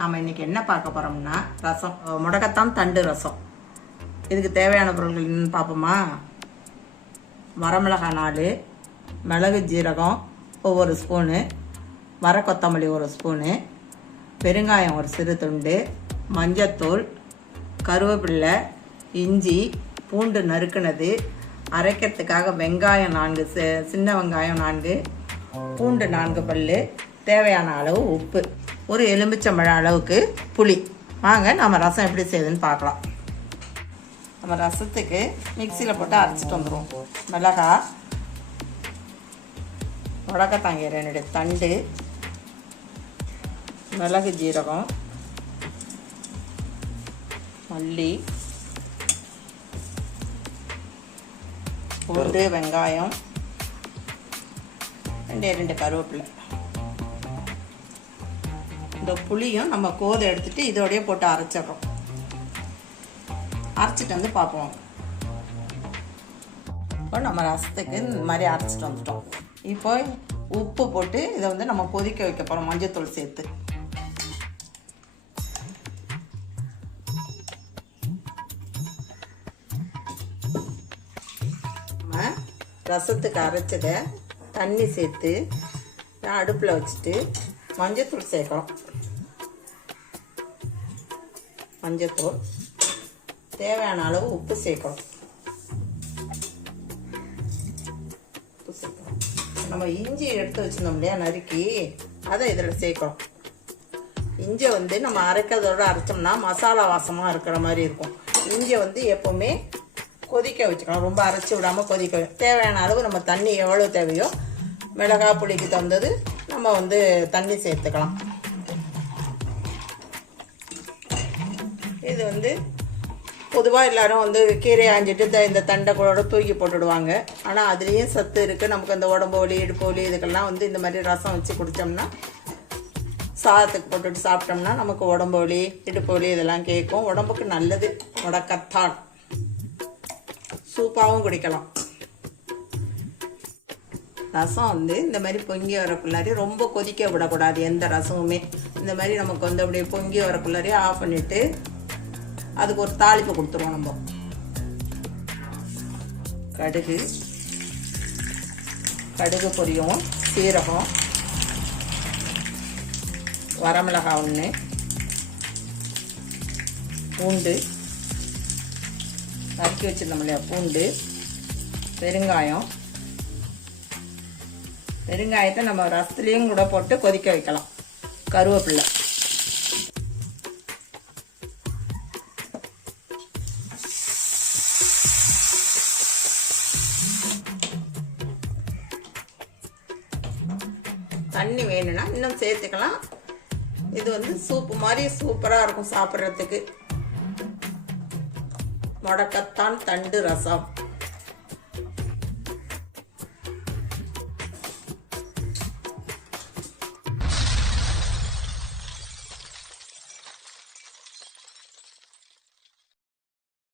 நாம் இன்றைக்கி என்ன பார்க்க போகிறோம்னா ரசம். முடக்கத்தான் தண்டு ரசம். இதுக்கு தேவையான பொருட்கள் என்னென்னு பார்ப்போமா? வரமிளகாய் நாலு மிளகு ஜீரகம் ஒவ்வொரு ஸ்பூனு வர கொத்தமல்லி ஒரு ஸ்பூனு பெருங்காயம் ஒரு சிறு துண்டு மஞ்சத்தூள் கருவேப்பில்லை இஞ்சி பூண்டு நறுக்குனது அரைக்கிறதுக்காக வெங்காயம் நான்கு சின்ன வெங்காயம் நான்கு பூண்டு நான்கு பல்லு தேவையான அளவு உப்பு ஒரு எலுமிச்சம்பழம் அளவுக்கு புளி. வாங்க நம்ம ரசம் எப்படி செய்யுதுன்னு பார்க்கலாம். நம்ம ரசத்துக்கு மிக்சியில் போட்டு அரைச்சிட்டு வந்துடுவோம் மிளகாய் முடக்கத்தாங்க ரெண்டு தண்டு மிளகு ஜீரகம் மல்லி பூண்டு வெங்காயம் ரெண்டே ரெண்டு கருவேப்பிலை. இந்த புளியும் நம்ம கோதை எடுத்துட்டு இதோடய போட்டு அரைச்சிடுறோம். அரைச்சிட்டு வந்து பார்ப்போம். இப்போ நம்ம ரசத்துக்கு இந்த மாதிரி அரைச்சிட்டு வந்துட்டோம். இப்போ உப்பு போட்டு இதை வந்து நம்ம கொதிக்க வைக்க போகிறோம் மஞ்சத்தூள் சேர்த்து. நம்ம ரசத்துக்கு அரைச்சதை தண்ணி சேர்த்து அடுப்பில் வச்சுட்டு மஞ்சத்தூள் சேர்க்குறோம். மஞ்சத்தூள். தேவையான அளவு உப்பு சேர்க்கணும். உப்பு சேர்க்கணும். நம்ம இஞ்சி எடுத்து வச்சிருந்தோம் இல்லையா நறுக்கி அதை இதில் சேர்க்கணும். இஞ்சி வந்து நம்ம அரைக்கிறதோட அரைச்சோம்னா மசாலா வாசமாக இருக்கிற மாதிரி இருக்கும். இஞ்சியை வந்து எப்போவுமே கொதிக்க வச்சுக்கணும். ரொம்ப அரைச்சி விடாமல் கொதிக்க தேவையான அளவு நம்ம தண்ணி எவ்வளோ தேவையோ மிளகாய் புளிக்கு தந்தது நம்ம வந்து தண்ணி சேர்த்துக்கலாம். இது வந்து பொதுவாக எல்லாரும் வந்து கீரை ஆஞ்சிட்டு த- இந்த தண்டை கூட தூக்கி போட்டுடுவாங்க. ஆனால் அதுலேயும் சத்து இருக்குது நமக்கு அந்த உடம்பு வலி இடுப்பு வலி இதுக்கெல்லாம் வந்து இந்த மாதிரி ரசம் வச்சு குடித்தோம்னா சாதத்துக்கு போட்டுட்டு சாப்பிட்டோம்னா நமக்கு உடம்பு வலி இடுப்பு வலி இதெல்லாம் கேட்கும். உடம்புக்கு நல்லது. முடக்கத்தான் சூப்பாகவும் குடிக்கலாம். ரசம் வந்து இந்த மாதிரி பொங்கி வரக்குள்ளாரி ரொம்ப கொதிக்க விடக்கூடாது. எந்த ரசமுமே. இந்த மாதிரி நமக்கு வந்து அப்படியே பொங்கி வரக்குள்ளாரி ஆஃப் பண்ணிவிட்டு அதுக்கு ஒரு தாளிப்பு கொடுத்துருவோம் நம்ம. கடுகு கடுகு பொரியும் சீரகம் வரமிளகாய் ஒன்று பூண்டு நறுக்கி வச்சிருந்தோம் இல்லையா பூண்டு பெருங்காயம். பெருங்காயத்தை நம்ம ரசத்துலேயும் கூட போட்டு கொதிக்க வைக்கலாம். கருவேப்பில்லை தண்ணி வேணும்னா இன்னும் சேர்த்துக்கலாம். இது வந்து சூப்பு மாதிரி சூப்பராக இருக்கும் சாப்பிட்றதுக்கு. முடக்கத்தான் தண்டு ரசம்.